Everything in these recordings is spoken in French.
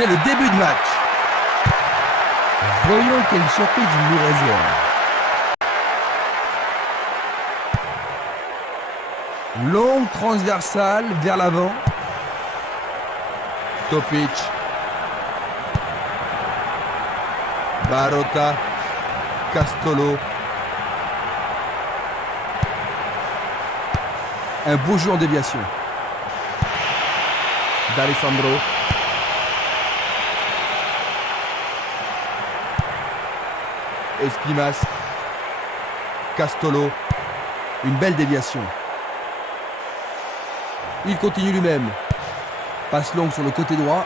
C'est le début de match. Voyons quelle surprise il nous réserve. Longue transversale vers l'avant. Topic. Barota. Castolo. Un beau jeu en déviation. D'Alessandro. Espimas. Castolo. Une belle déviation. Il continue lui-même. Passe longue sur le côté droit.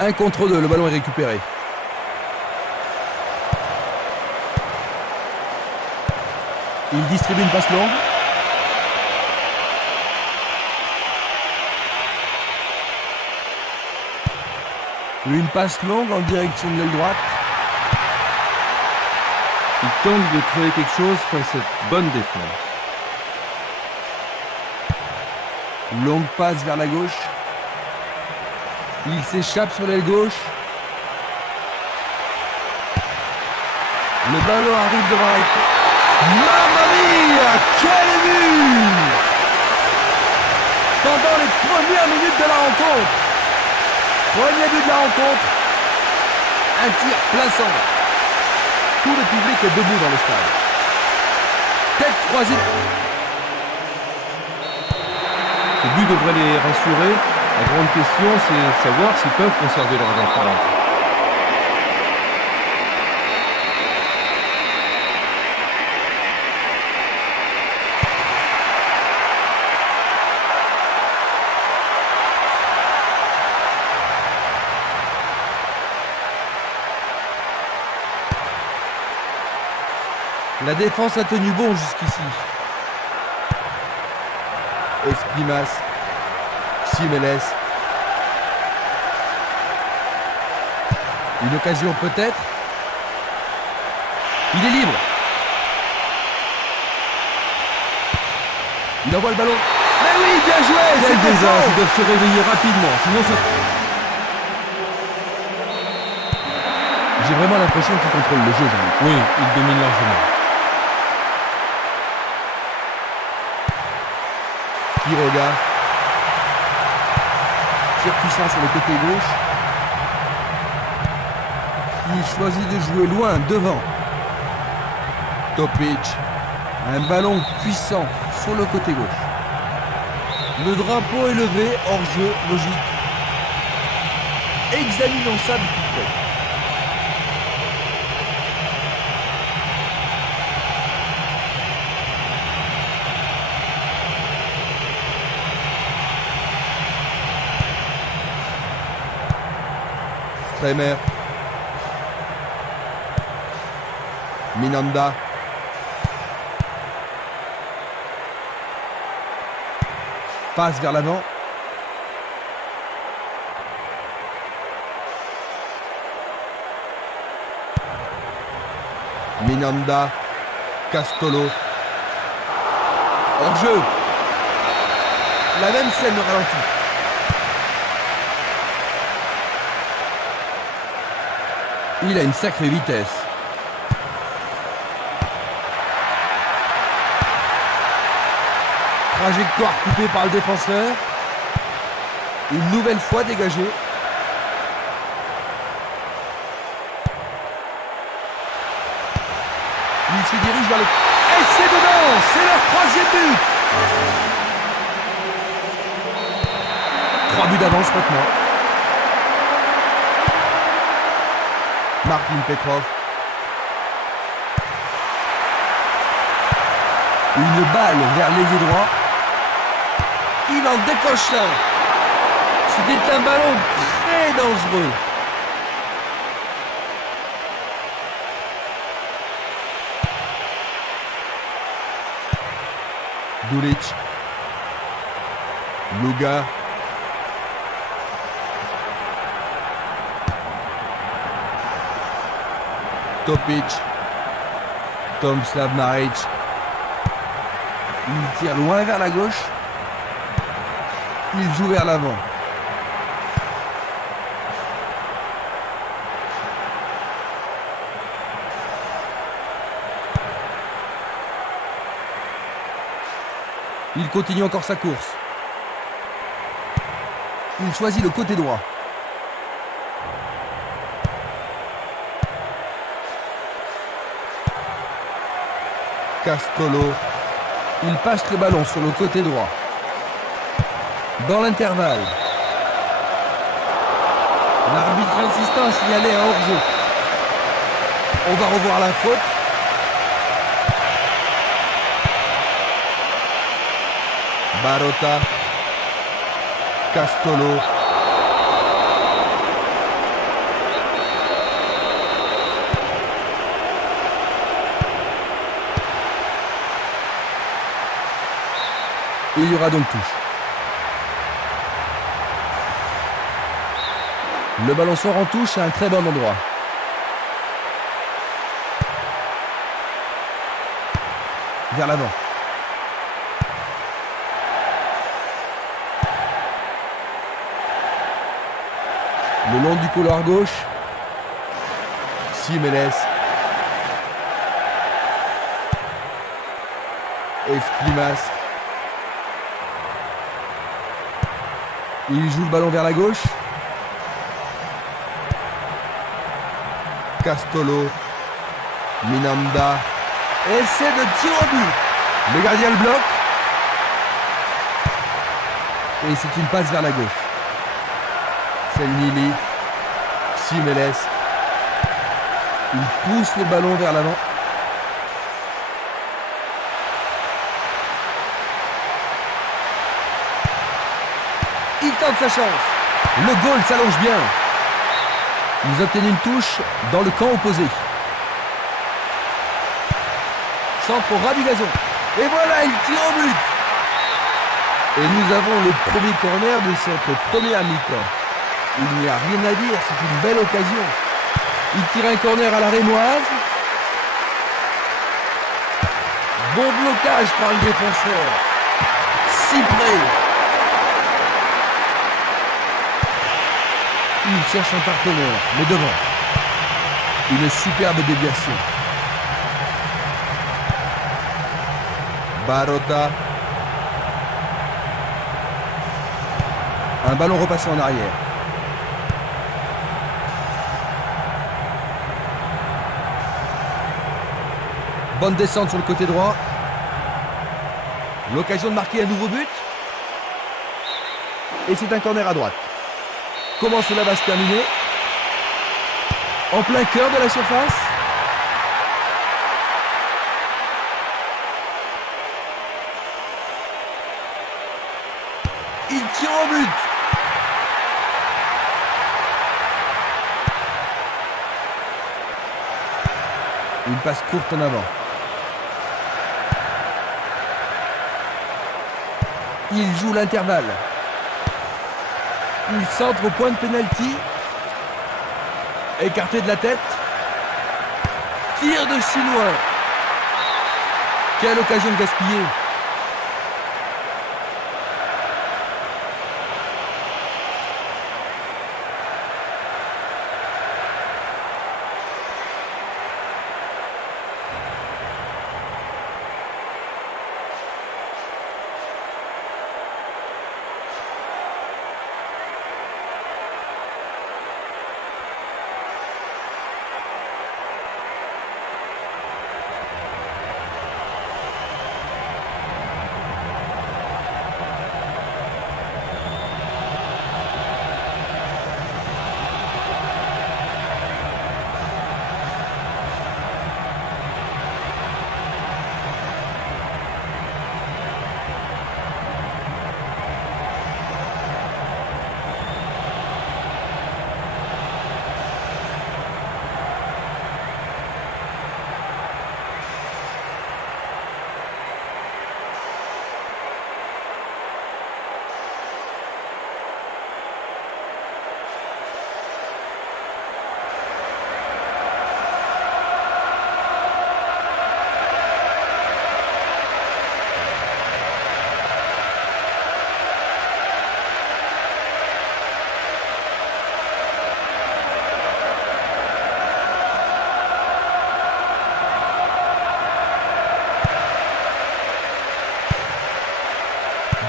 1 contre 2, le ballon est récupéré. Il distribue une passe longue. Une passe longue en direction de l'aile droite. Il tente de créer quelque chose face à cette bonne défense. Longue passe vers la gauche. Il s'échappe sur l'aile gauche. Le ballon arrive devant la... Mamma mia! Quel but! Pendant les premières minutes de la rencontre. Premier but de la rencontre. Un tir plein centre. Tout le public est debout dans le stade. Tête croisée. Ce but devrait les rassurer. La grande question, c'est de savoir s'ils peuvent conserver leurs apparences. La défense a tenu bon jusqu'ici. Espimas. Simeles. Une occasion peut-être. Il est libre. Il envoie le ballon. Mais oui, bien joué. Quel C'est désastre, ils doivent se réveiller rapidement. Sinon, J'ai vraiment l'impression qu'il contrôle le jeu, Jean-Luc. oui, ils dominent largement. Quiroga. Tir puissant sur le côté gauche. Il choisit de jouer loin, devant. Topic. Un ballon puissant sur le côté gauche. Le drapeau est levé, hors jeu, logique. Examinons ça de plus près. Stremer. Minanda. Passe vers l'avant. Minanda. Castolo. Hors jeu. La même scène au ralenti. Il a une sacrée vitesse. Trajectoire coupée par le défenseur. Une nouvelle fois dégagée. Il se dirige vers le... Et c'est dedans! C'est leur troisième but! 3 buts d'avance maintenant. Martin Petrov. Une balle vers l'ailier droit. Il en décoche un. C'était un ballon très dangereux. Dulic. Luga. Topic. Tomislav Maric. Il tire loin vers la gauche. Il joue vers l'avant. Il continue encore sa course. Il choisit le côté droit. Castolo. Il passe le ballon sur le côté droit. Dans l'intervalle. L'arbitre insistant a signalé un hors-jeu. On va revoir la faute. Barotta. Castolo. Et il y aura donc touche. Le ballon sort en touche à un très bon endroit. Vers l'avant. Le long du couloir gauche. Simeles. Esplimas. Il joue le ballon vers la gauche. Castolo. Minanda. Essai de tir au but. Le gardien le bloque. Et c'est une passe vers la gauche. Selnili. Simeles. Il pousse le ballon vers l'avant. Il tente sa chance. Le goal s'allonge bien. Ils obtiennent une touche dans le camp opposé. Centre au ras du gazon. Et voilà, il tire au but. Et nous avons le premier corner de cette première mi-temps. Il n'y a rien à dire, c'est une belle occasion. Il tire un corner à la rémoise. Bon blocage par le défenseur. Si près. Il cherche un partenaire, mais devant. Une superbe déviation. Barotta. Un ballon repassé en arrière. Bonne descente sur le côté droit. L'occasion de marquer un nouveau but. Et c'est un corner à droite. Comment cela va se terminer? En plein cœur de la surface. Il tire au but. Une passe courte en avant. Il joue l'intervalle. Il centre au point de pénalty. Écarté de la tête. Tire de si loin. Quelle occasion de gaspiller.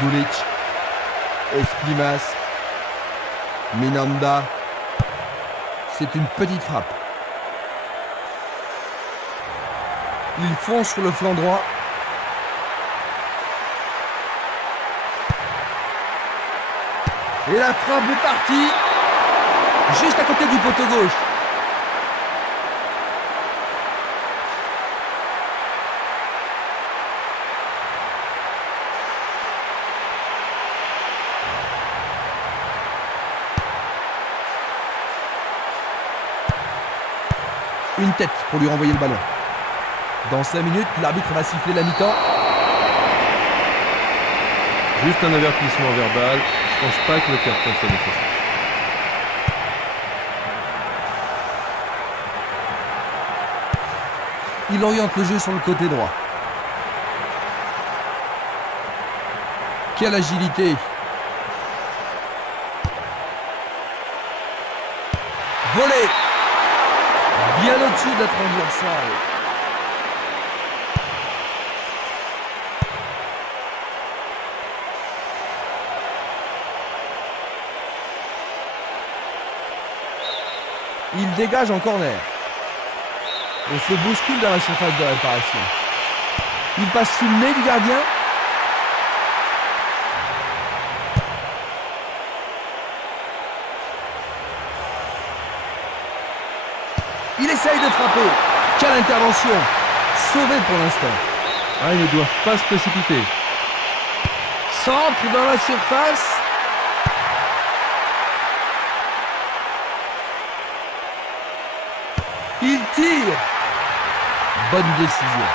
Dulic, Esplimas, Minanda. C'est une petite frappe. Il fonce sur le flanc droit. Et la frappe est partie. Juste à côté du poteau gauche. Une tête pour lui renvoyer le ballon. Dans 5 minutes, l'arbitre va siffler la mi-temps. Juste un avertissement verbal. Je pense pas que le carton soit nécessaire. Il oriente le jeu sur le côté droit. Quelle agilité! Volé! Bien au-dessus de la transversale. Il dégage en corner. On se bouscule dans la surface de réparation. Il passe sous le nez du gardien. Il essaye de frapper. Quelle intervention! Sauvé pour l'instant. Ah, ils ne doivent pas se précipiter. Centre dans la surface. Il tire. Bonne décision.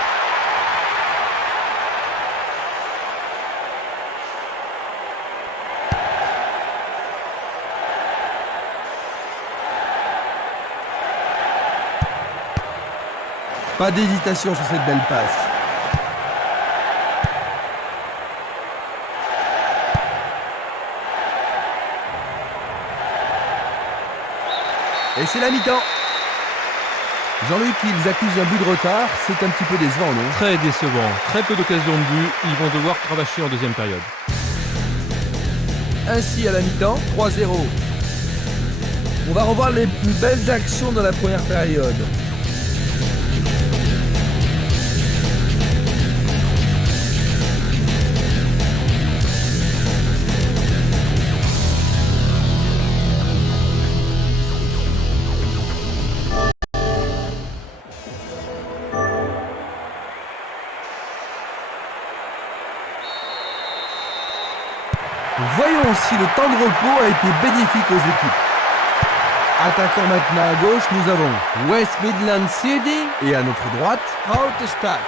Pas d'hésitation sur cette belle passe. Et c'est la mi-temps. Jean-Luc, ils accusent un but de retard. C'est un petit peu décevant, non? Très décevant. Très peu d'occasions de but. Ils vont devoir cravacher en deuxième période. Ainsi, à la mi-temps, 3-0. On va revoir les plus belles actions de la première période. Voyons si le temps de repos a été bénéfique aux équipes. Attaquant maintenant à gauche, nous avons West Midland City et à notre droite, Outstack.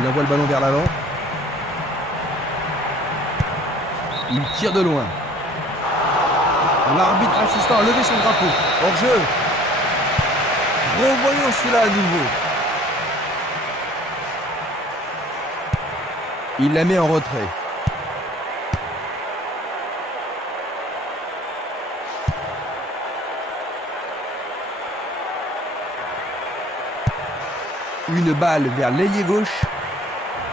Il envoie le ballon vers l'avant. Il tire de loin. L'arbitre assistant a levé son drapeau. Hors jeu. Revoyons cela à nouveau. Il la met en retrait. Une balle vers l'ailier gauche.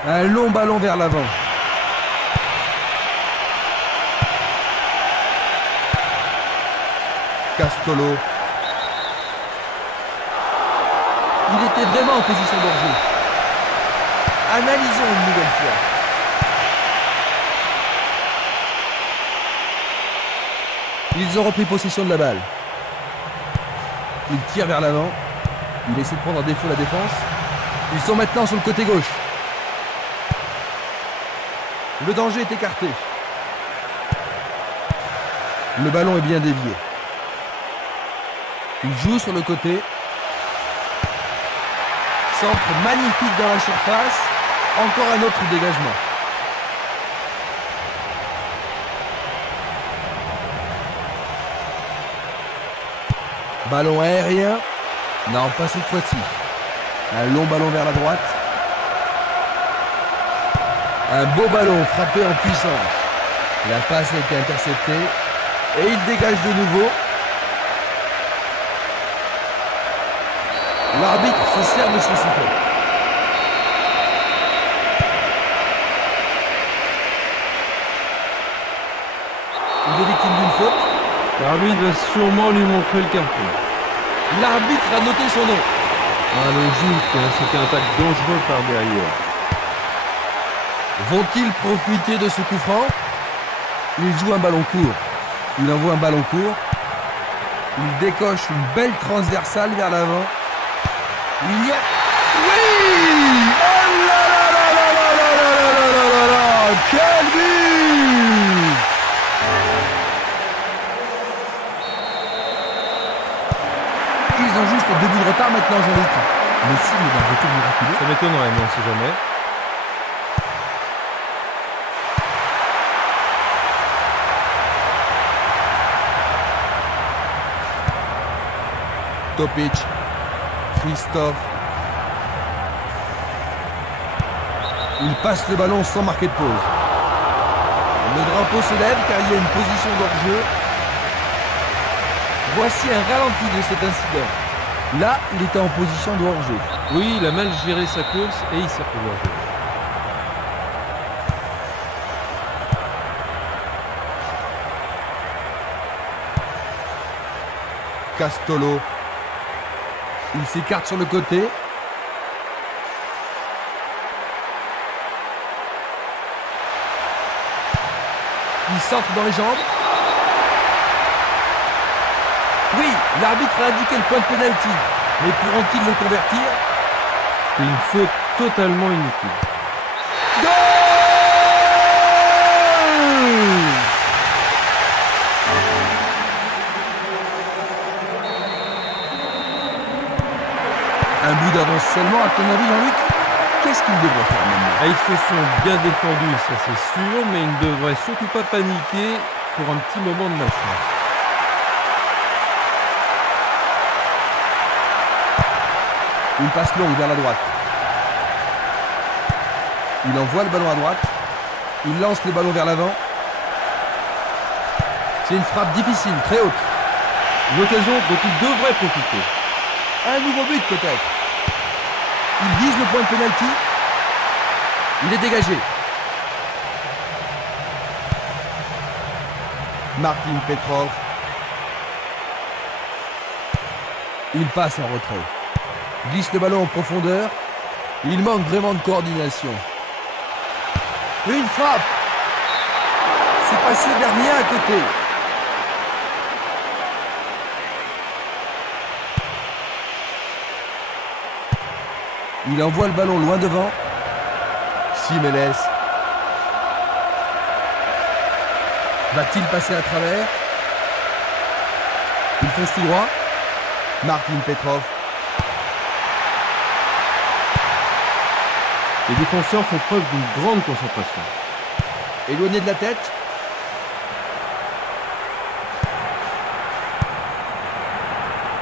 Un long ballon vers l'avant. Castolo. Il était vraiment en position d'hors-jeu. Analysons une nouvelle fois. Ils ont repris possession de la balle. Ils tirent vers l'avant. Il essaie de prendre en défaut la défense. Ils sont maintenant sur le côté gauche. Le danger est écarté. Le ballon est bien dévié. Il joue sur le côté. Centre magnifique dans la surface. Encore un autre dégagement. Ballon aérien. Non, pas cette fois-ci. Un long ballon vers la droite. Un beau ballon frappé en puissance. La passe a été interceptée. Et il dégage de nouveau. L'arbitre se sert de son sifflet. Il est victime d'une faute. L'arbitre va sûrement lui montrer le carton. L'arbitre a noté son nom. Ah, logique, hein, c'était un tacle dangereux par derrière. Vont-ils profiter de ce coup franc? Il joue un ballon court. Il envoie un ballon court. Il décoche une belle transversale vers l'avant. Il y a... Oui! Oh là là là là là là là là là là là! Quel but! Ils ont juste 2 buts de retard maintenant, Jean-Luc. Mais s'il y a un retour miraculeux... Ça m'étonnerait, mais on sait jamais. Topic, Christophe. Il passe le ballon sans marquer de pause. Le drapeau se lève car il y a une position d'hors-jeu. Voici un ralenti de cet incident. Là, il était en position de hors-jeu. Oui, il a mal géré sa course et il s'est retrouvé hors jeu. Castolo. Il s'écarte sur le côté. Il centre dans les jambes. Oui, l'arbitre a indiqué le point de pénalty. Mais pourront-ils le convertir? C'est une faute totalement inutile. Goal! Un but d'avance seulement, à ton avis, Jean-Luc? Qu'est-ce qu'il devrait faire maintenant? Ah, ils se sont bien défendus, ça c'est sûr, mais ils ne devraient surtout pas paniquer pour un petit moment de malchance. Une passe longue vers la droite. Il envoie le ballon à droite. Il lance le ballon vers l'avant. C'est une frappe difficile, très haute. Une occasion dont il devrait profiter. Un nouveau but peut-être. Il vise le point de pénalty. Il est dégagé. Martin Petrov. Il passe en retrait. Glisse le ballon en profondeur. Il manque vraiment de coordination. Et une frappe. C'est passé dernier à côté. Il envoie le ballon loin devant. Simeles. Va-t-il passer à travers? Il fonce tout droit. Martin Petrov. Les défenseurs font preuve d'une grande concentration. Éloigné de la tête.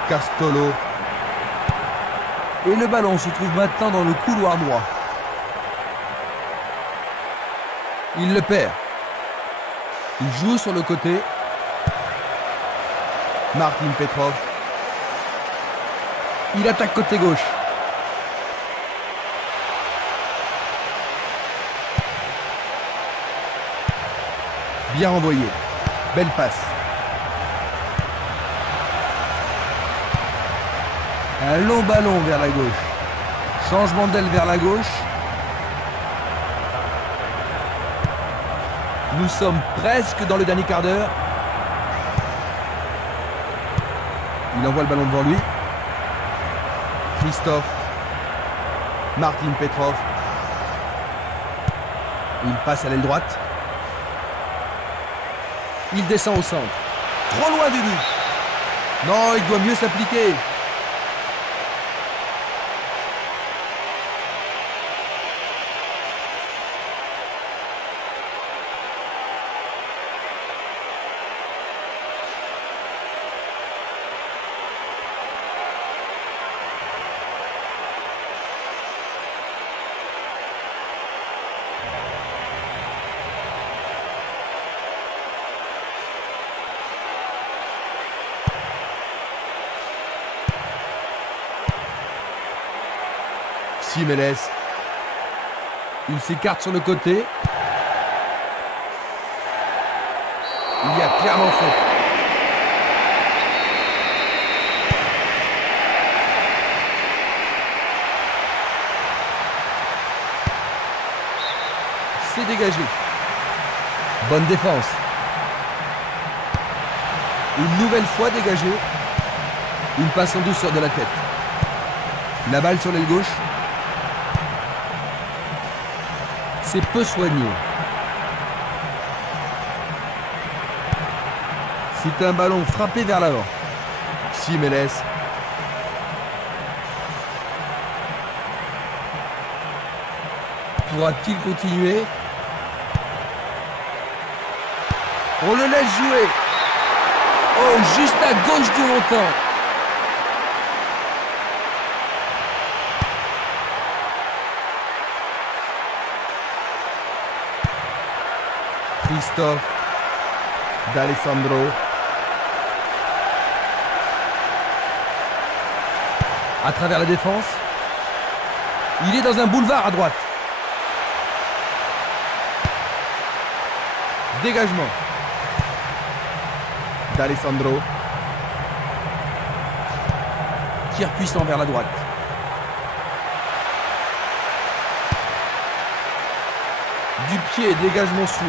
Castolo. Et le ballon se trouve maintenant dans le couloir droit. Il le perd. Il joue sur le côté. Martin Petrov. Il attaque côté gauche. Bien renvoyé. Belle passe. Un long ballon vers la gauche. Changement d'aile vers la gauche. Nous sommes presque dans le dernier quart d'heure. Il envoie le ballon devant lui. Christophe. Martin Petrov. Il passe à l'aile droite. Il descend au centre. Trop loin du but. Non, il doit mieux s'appliquer. Jiménez. Il s'écarte sur le côté. Il y a clairement faute. C'est dégagé. Bonne défense. Une nouvelle fois dégagé. Une passe en douceur de la tête. La balle sur l'aile gauche. C'est peu soigné. C'est un ballon frappé vers l'avant. Jiménez. Pourra-t-il continuer? On le laisse jouer. Oh, juste à gauche du montant. Christophe D'Alessandro. À travers la défense. Il est dans un boulevard à droite. Dégagement. D'Alessandro. Tir puissant vers la droite. Du pied, dégagement sûr.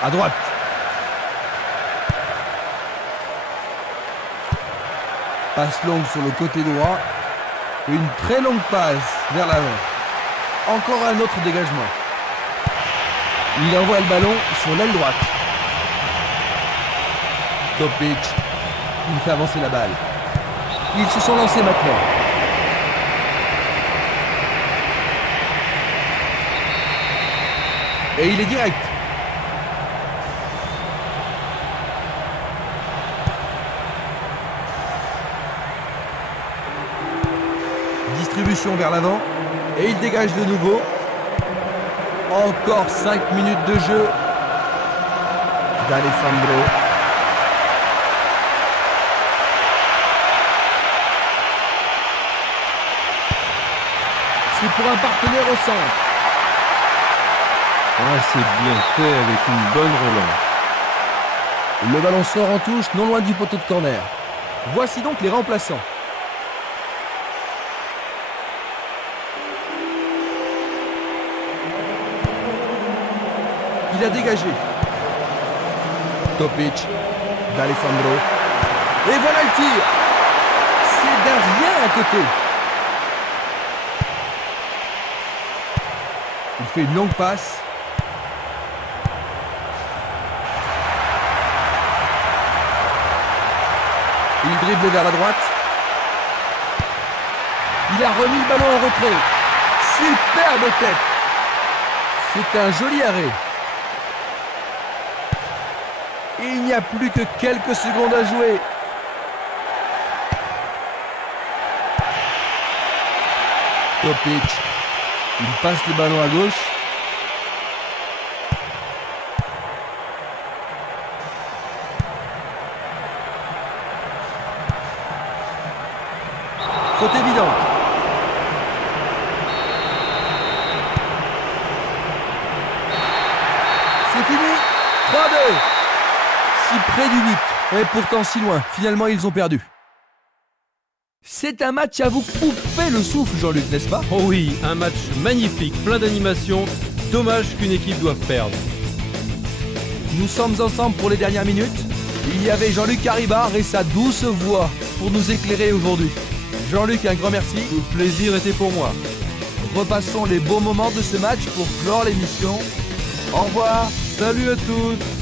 À droite. Passe longue sur le côté droit. Une très longue passe vers l'avant. Encore un autre dégagement. Il envoie le ballon sur l'aile droite. Topic. Il fait avancer la balle. Ils se sont lancés maintenant. Et il est direct. Distribution vers l'avant. Et il dégage de nouveau. Encore 5 minutes de jeu. D'Alessandro. C'est pour un partenaire au centre. Ah, c'est bien fait avec une bonne relance. Le ballon sort en touche, non loin du poteau de corner. Voici donc les remplaçants. Il a dégagé. Topic. D'Alessandro. Et voilà le tir. C'est d'un rien à côté. Il fait une longue passe. Il dribble vers la droite. Il a remis le ballon en retrait. Superbe tête. C'est un joli arrêt. Et il n'y a plus que quelques secondes à jouer. Topic. Il passe le ballon à gauche. Faute évidente. C'est fini. 3-2. Si près du but, et pourtant si loin. Finalement, ils ont perdu. C'est un match à vous couper le souffle, Jean-Luc, n'est-ce pas? Oh oui, un match magnifique, plein d'animation. Dommage qu'une équipe doive perdre. Nous sommes ensemble pour les dernières minutes. Il y avait Jean-Luc Haribard et sa douce voix pour nous éclairer aujourd'hui. Jean-Luc, un grand merci. Le plaisir était pour moi. Repassons les beaux moments de ce match pour clore l'émission. Au revoir. Salut à tous.